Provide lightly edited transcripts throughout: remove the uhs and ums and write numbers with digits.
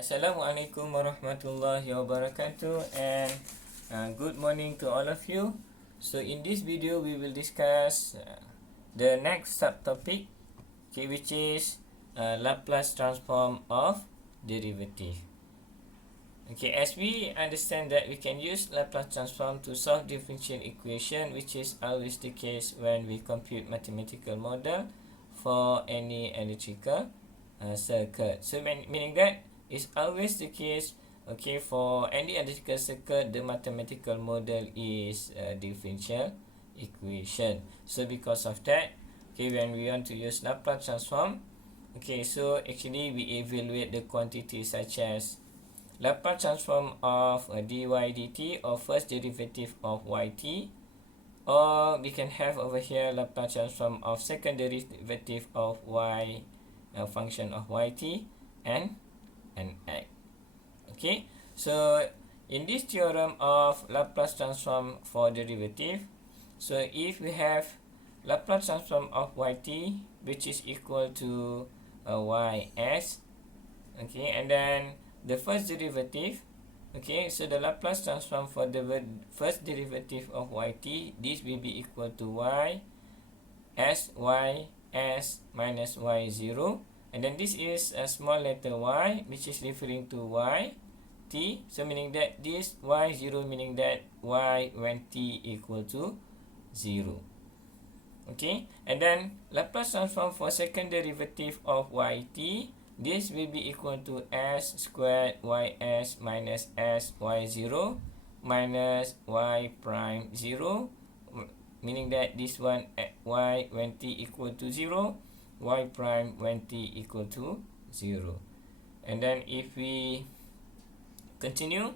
Assalamualaikum warahmatullahi wabarakatuh, and good morning to all of you. So in this video we will discuss the next subtopic, okay, which is Laplace transform of derivative. Okay, as we understand that we can use Laplace transform to solve differential equation, which is always the case when we compute mathematical model for any electrical circuit. So meaning that is always the case, okay, for any electrical circuit, the mathematical model is a differential equation. So because of that, okay, when we want to use Laplace transform, okay, so actually we evaluate the quantity such as Laplace transform of dy dt, or first derivative of yt, or we can have over here Laplace transform of second derivative of y, function of yt, and x. Okay, so in this theorem of Laplace transform for derivative, so if we have Laplace transform of yt, which is equal to ys, okay, and then the first derivative, okay, so the Laplace transform for the first derivative of yt, this will be equal to y s minus y0, and then this is a small letter y, which is referring to y t, so meaning that this y0 meaning that y when t equal to 0. Okay, and then Laplace transform for second derivative of yt, this will be equal to s squared ys minus s y0 minus y prime 0, meaning that this one y when t equal to 0, y prime when t equal to 0. And then if we continue,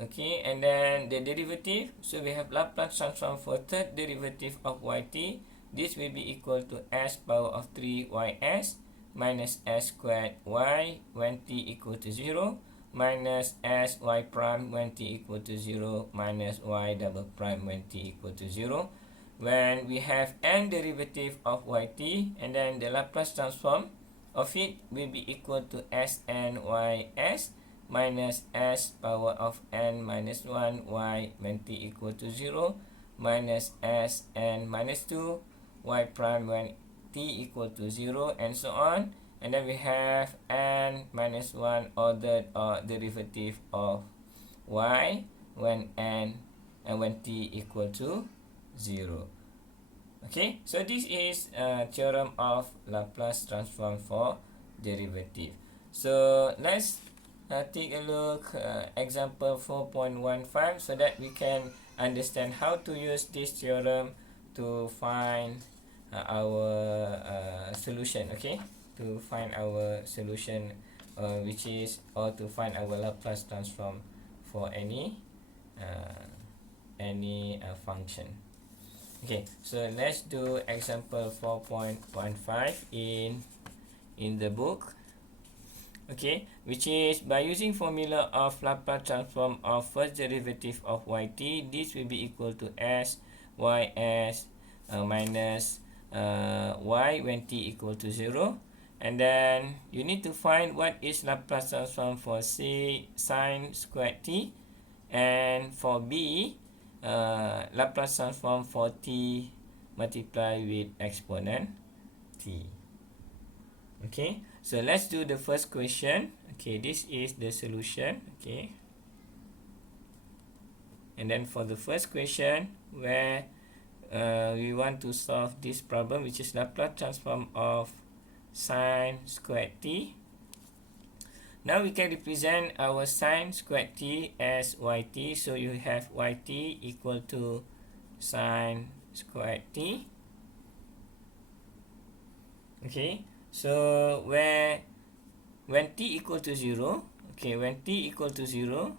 okay, and then the derivative, so we have Laplace transform for third derivative of yt, this will be equal to s power of 3 ys minus s squared y when t equal to 0 minus s y prime when t equal to 0 minus y double prime when t equal to 0. When we have n derivative of yt, and then the Laplace transform of it will be equal to sn ys minus s power of n minus 1 y when t equal to 0 minus sn minus 2 y prime when t equal to 0, and so on. And then we have n minus 1 ordered or derivative of y when n and when t equal to 0. Okay, so this is a theorem of Laplace transform for derivative. So let's take a look example 4.15, so that we can understand how to use this theorem to find our solution. Okay, to find our solution, which is, or to find our Laplace transform for any function. Okay, so let's do example 4.15 in the book. Okay, which is by using formula of Laplace transform of first derivative of yt, this will be equal to s ys minus y when t equal to 0. And then you need to find what is Laplace transform for c sine squared t, and for b, Laplace transform for t multiply with exponent t. Okay, so let's do the first question. Okay, this is the solution. Okay, and then for the first question, where we want to solve this problem, which is Laplace transform of sine squared t. Now we can represent our sine squared t as yt, so you have yt equal to sine squared t. Okay, so when t equal to 0, okay, when t equal to 0,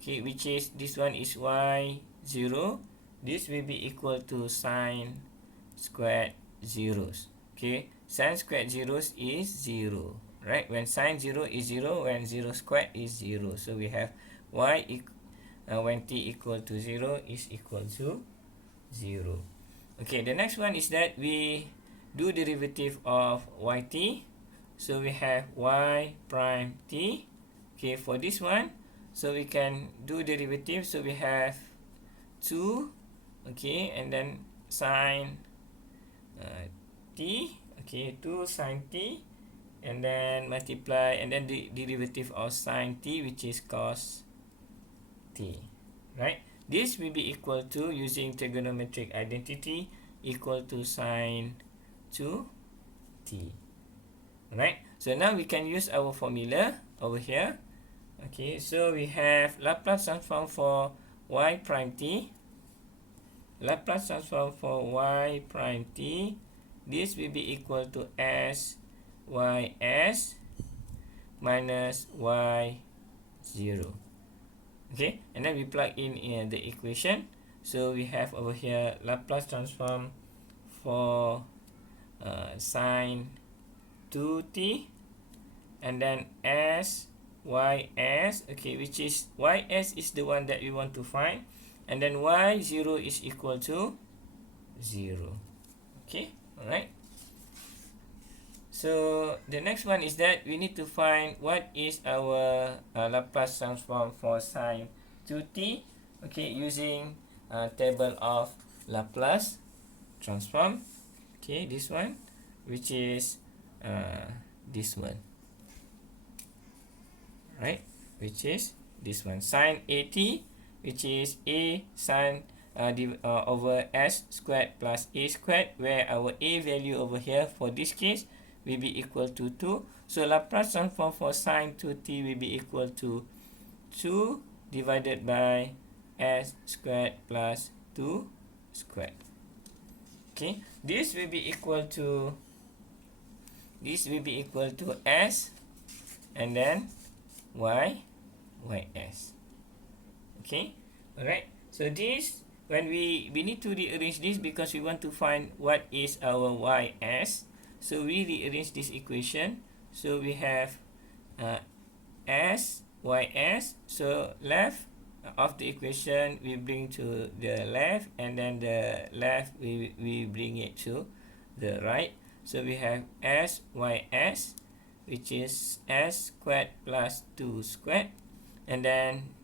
okay, which is this one is y0, this will be equal to sine squared zeros. Okay, sine squared zeros is 0, right? When sine 0 is 0, when 0 squared is 0. So we have y when t equal to 0 is equal to 0. Okay, the next one is that we do derivative of yt. so we have y prime t. Okay, for this one, so we can do derivative. So we have 2, okay, and then sine t, okay, 2 sine t, and then multiply, and then the derivative of sine t, which is cos t, right? This will be equal to, using trigonometric identity, equal to sine 2t, right? So now we can use our formula over here. Okay, so we have Laplace transform for y prime t. Laplace transform for y prime t. This will be equal to s ys minus y0. Okay, and then we plug in the equation. So we have over here Laplace transform for sine 2t, and then s ys, okay, which is ys is the one that we want to find, and then y0 is equal to 0. Okay, alright. So the next one is that we need to find what is our Laplace transform for sine 2t, okay, using table of Laplace transform. Okay, this one, which is this one, right, which is this one, sine at, which is a sine over s squared plus a squared, where our a value over here for this case will be equal to 2. So Laplace transform for sine 2t will be equal to 2 divided by s squared plus 2 squared. Okay, this will be equal to s, and then ys. Okay, alright. So this, when we need to rearrange this, because we want to find what is our ys. So we rearrange this equation. So we have s ys. So left of the equation we bring to the left, and then the left we bring it to the right. So we have s ys, which is s squared plus 2 squared, and then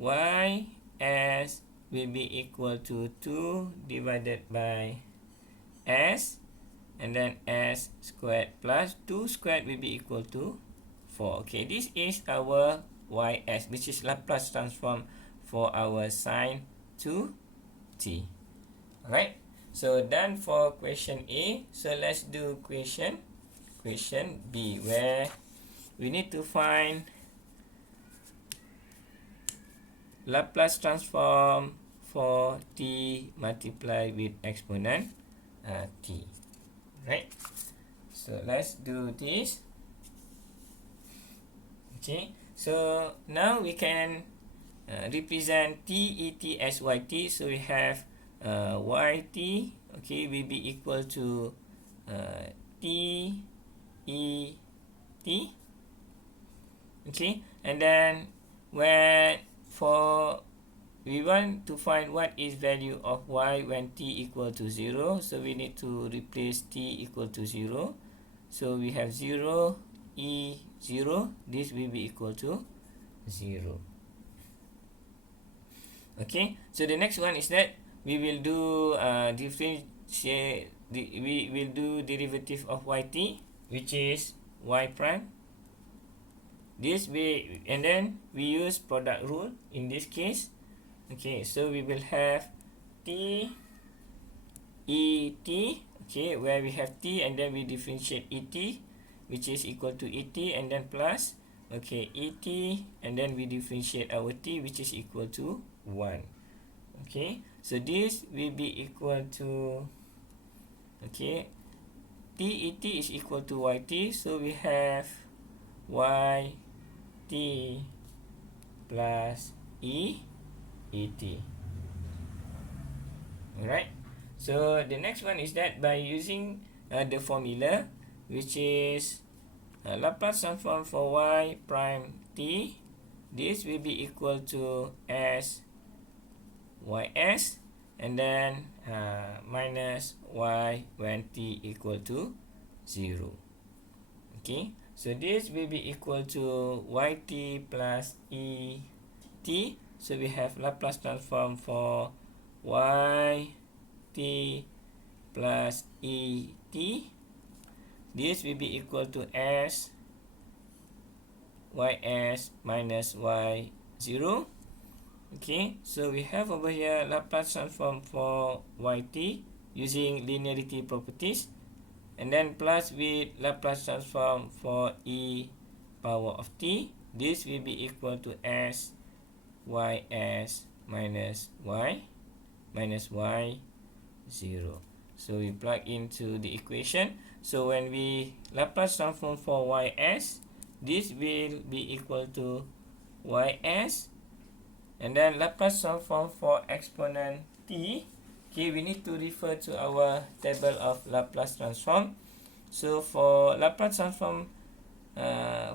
ys will be equal to 2 divided by s, and then s squared plus 2 squared will be equal to 4. Okay, this is our ys, which is Laplace transform for our sine 2t. Alright, so done for question A. So let's do question B, where we need to find Laplace transform for t multiplied with exponent t. Right, so let's do this. Okay, so now we can represent t et as yt. So we have yt, okay, will be equal to t et, okay, and then when we want to find what is value of y when t equal to 0, so we need to replace t equal to 0. So we have 0 e0, this will be equal to 0. Okay, so the next one is that we will do we will do derivative of yt, which is y prime. This way, and then we use product rule in this case. Okay, so we will have t et, okay, where we have t and then we differentiate et, which is equal to et, and then plus, okay, et, and then we differentiate our t, which is equal to 1. Okay, so this will be equal to, okay, t et is equal to yt, so we have yt plus et. Alright, so the next one is that by using the formula, which is Laplace transform for y prime t, this will be equal to s ys, and then minus y when t equal to 0. Okay, So this will be equal to yt plus et. So we have Laplace transform for yt plus et. This will be equal to s ys minus y0. Okay, so we have over here Laplace transform for yt using linearity properties, and then plus with Laplace transform for e power of t. This will be equal to s ys minus y minus y0. So we plug into the equation. So when we Laplace transform for ys, this will be equal to ys, and then Laplace transform for exponent t. Okay, we need to refer to our table of Laplace transform. So for Laplace transform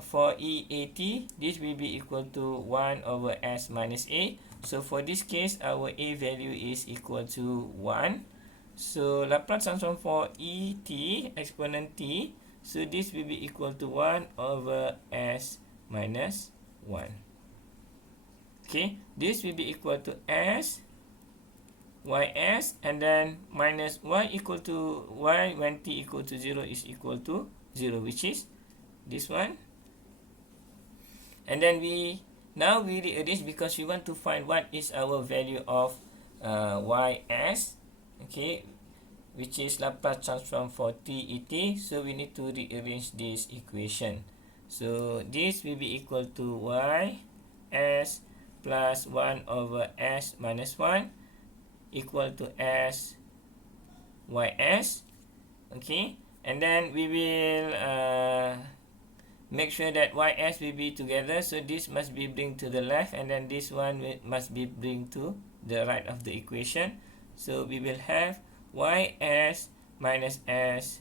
for EAT, this will be equal to 1 over s minus a. So for this case, our a value is equal to 1. So Laplace transform for ET, exponent t, so this will be equal to 1 over s minus 1. Okay, this will be equal to s ys, and then minus y equal to y when t equal to 0 is equal to 0, which is this one. And then we rearrange because we want to find what is our value of ys, okay, which is Laplace transform for t et. So we need to rearrange this equation. So this will be equal to y s plus 1 over s minus 1 equal to s ys. Okay, and then we will make sure that ys will be together. So this must be bring to the left, and then this one must be bring to the right of the equation. So we will have ys minus s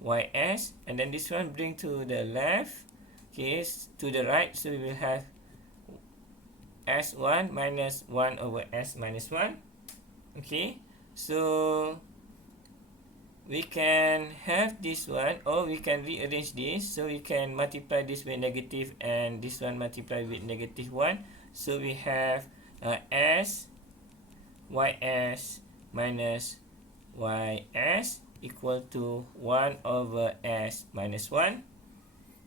ys, and then this one bring to the left, okay, to the right. So we will have s1 minus 1 over s minus 1. Okay, so we can have this one, or we can rearrange this. So we can multiply this with negative, and this one multiply with negative 1. So we have s ys minus ys equal to 1 over s minus 1.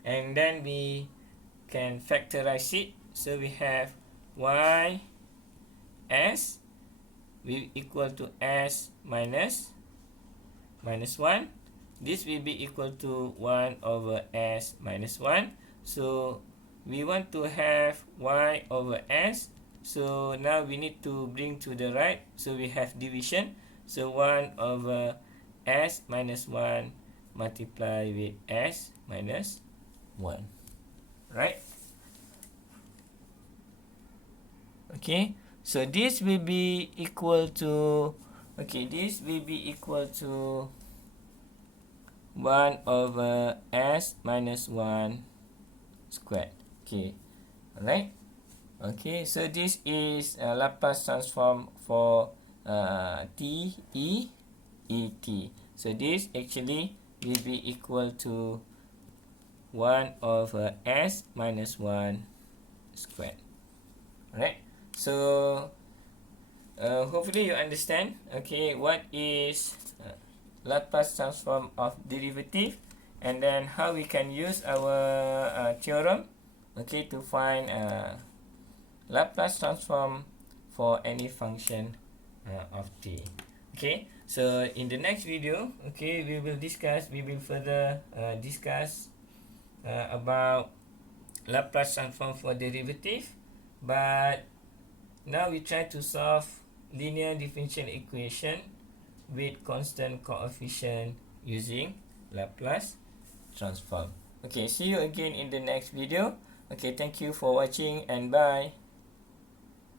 And then we can factorize it. So we have ys will equal to s minus 1. This will be equal to 1 over s minus 1. So we want to have y over s. So now we need to bring to the right. So we have division. So 1 over s minus 1 multiply with s minus 1. Right? Okay. So this will be equal to, okay, this will be equal to 1 over s minus 1 squared. Okay. Alright. Okay, so this is Laplace transform for t e e t. So this actually will be equal to 1 over s minus 1 squared. Alright. So hopefully you understand, okay, what is Laplace transform of derivative, and then how we can use our theorem, okay, to find Laplace transform for any function of t. Okay, so in the next video, okay, we will further discuss about Laplace transform for derivative, but now we try to solve linear differential equation with constant coefficient using Laplace transform. Okay, see you again in the next video. Okay, thank you for watching, and bye.